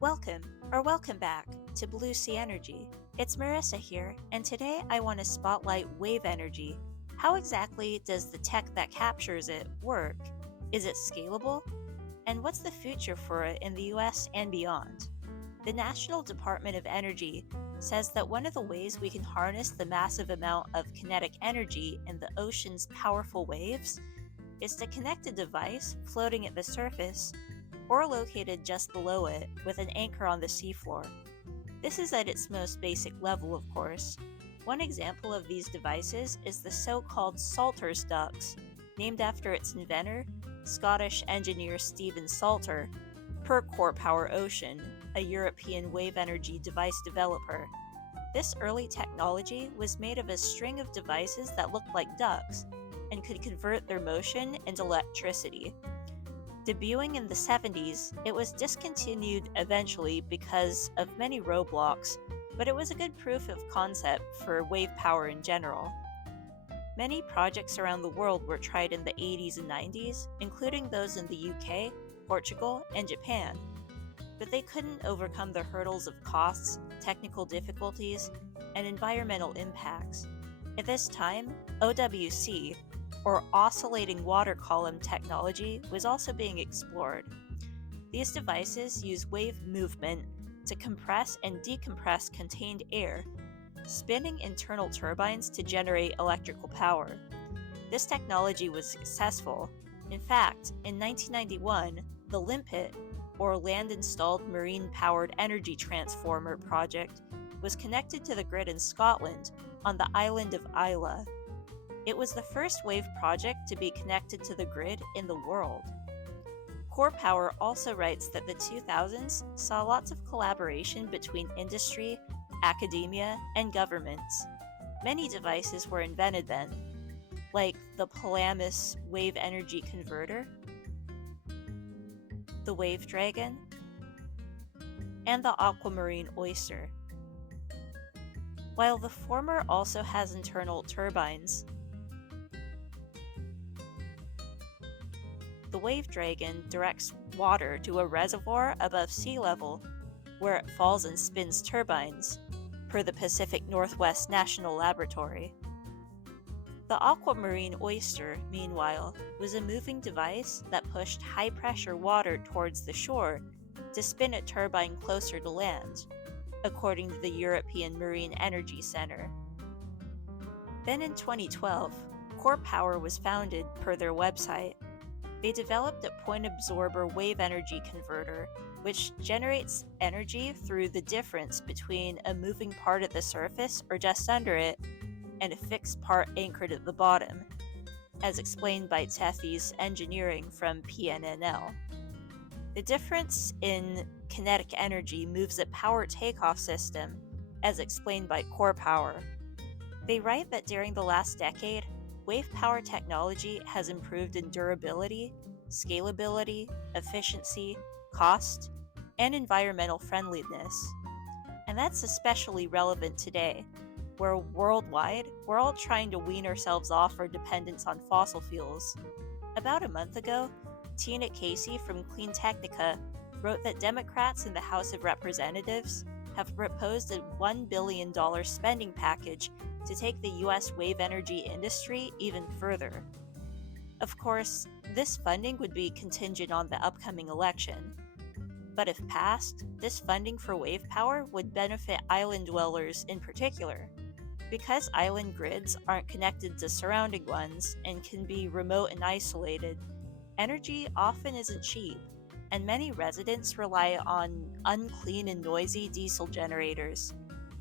Welcome back to Blue Sea Energy. It's Marissa here, and today I want to spotlight wave energy. How exactly does the tech that captures it work? Is it scalable? And what's the future for it in the US and beyond? The National Department of Energy says that one of the ways we can harness the massive amount of kinetic energy in the ocean's powerful waves is to connect a device floating at the surface or located just below it with an anchor on the seafloor. This is at its most basic level, of course. One example of these devices is the so-called Salter's ducts, named after its inventor, Scottish engineer Stephen Salter, per Core Power Ocean, a European wave energy device developer. This early technology was made of a string of devices that looked like ducks and could convert their motion into electricity. Debuting in the 70s, it was discontinued eventually because of many roadblocks, but it was a good proof of concept for wave power in general. Many projects around the world were tried in the 80s and 90s, including those in the UK, Portugal, and Japan, but they couldn't overcome the hurdles of costs, technical difficulties, and environmental impacts. At this time, OWC, or oscillating water column technology, was also being explored. These devices use wave movement to compress and decompress contained air, spinning internal turbines to generate electrical power. This technology was successful. In fact, in 1991, the Limpet, or Land-Installed Marine-Powered Energy Transformer project, was connected to the grid in Scotland on the island of Islay. It was the first wave project to be connected to the grid in the world. Core Power also writes that the 2000s saw lots of collaboration between industry, academia, and governments. Many devices were invented then, like the Polamis Wave Energy Converter, the Wave Dragon, and the Aquamarine Oyster. While the former also has internal turbines, the Wave Dragon directs water to a reservoir above sea level, where it falls and spins turbines, per the Pacific Northwest National Laboratory. The Aquamarine Oyster, meanwhile, was a moving device that pushed high-pressure water towards the shore to spin a turbine closer to land, according to the European Marine Energy Center. Then in 2012, Core Power was founded per their website. They developed a point absorber wave energy converter, which generates energy through the difference between a moving part at the surface or just under it and a fixed part anchored at the bottom, as explained by Tethys Engineering from PNNL. The difference in kinetic energy moves a power takeoff system, as explained by Core Power. They write that during the last decade, wave power technology has improved in durability, scalability, efficiency, cost, and environmental friendliness. And that's especially relevant today, where worldwide, we're all trying to wean ourselves off our dependence on fossil fuels. About a month ago, Tina Casey from Clean Technica wrote that Democrats in the House of Representatives have proposed a $1 billion spending package to take the U.S. wave energy industry even further. Of course, this funding would be contingent on the upcoming election. But if passed, this funding for wave power would benefit island dwellers in particular. Because island grids aren't connected to surrounding ones and can be remote and isolated, energy often isn't cheap, and many residents rely on unclean and noisy diesel generators.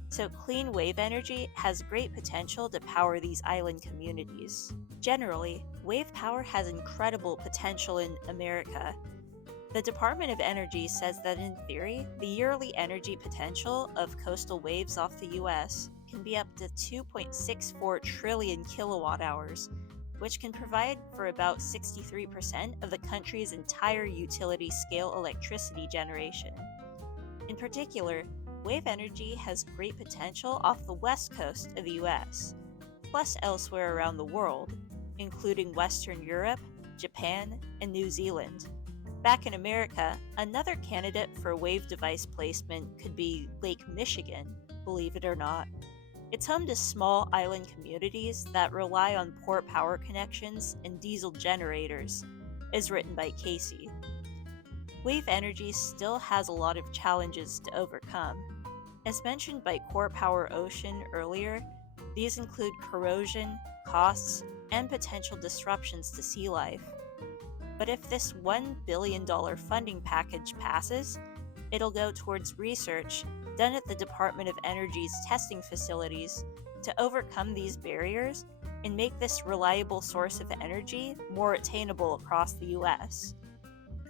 So clean wave energy has great potential to power these island communities. Generally, wave power has incredible potential in America. The Department of Energy says that in theory, the yearly energy potential of coastal waves off the US can be up to 2.64 trillion kilowatt hours, which can provide for about 63% of the country's entire utility-scale electricity generation. In particular, wave energy has great potential off the west coast of the US, plus elsewhere around the world, including Western Europe, Japan, and New Zealand. Back in America, another candidate for wave device placement could be Lake Michigan, believe it or not. It's home to small island communities that rely on poor power connections and diesel generators, as written by Casey. Wave energy still has a lot of challenges to overcome. As mentioned by Core Power Ocean earlier, these include corrosion, costs, and potential disruptions to sea life. But if this $1 billion funding package passes, it'll go towards research done at the Department of Energy's testing facilities to overcome these barriers and make this reliable source of energy more attainable across the US.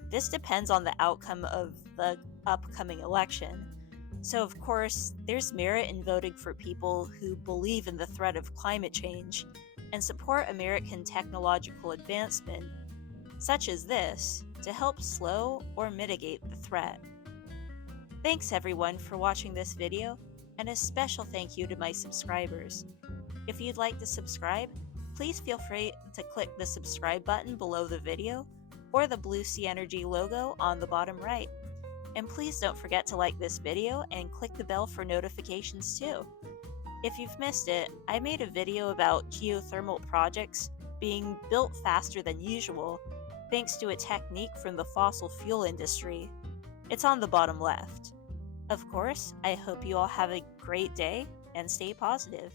This depends on the outcome of the upcoming election. So, of course, there's merit in voting for people who believe in the threat of climate change and support American technological advancement, such as this, to help slow or mitigate the threat. Thanks everyone for watching this video, and a special thank you to my subscribers. If you'd like to subscribe, please feel free to click the subscribe button below the video or the Blue Sea Energy logo on the bottom right. And please don't forget to like this video and click the bell for notifications too. If you've missed it, I made a video about geothermal projects being built faster than usual thanks to a technique from the fossil fuel industry. It's on the bottom left. Of course, I hope you all have a great day and stay positive.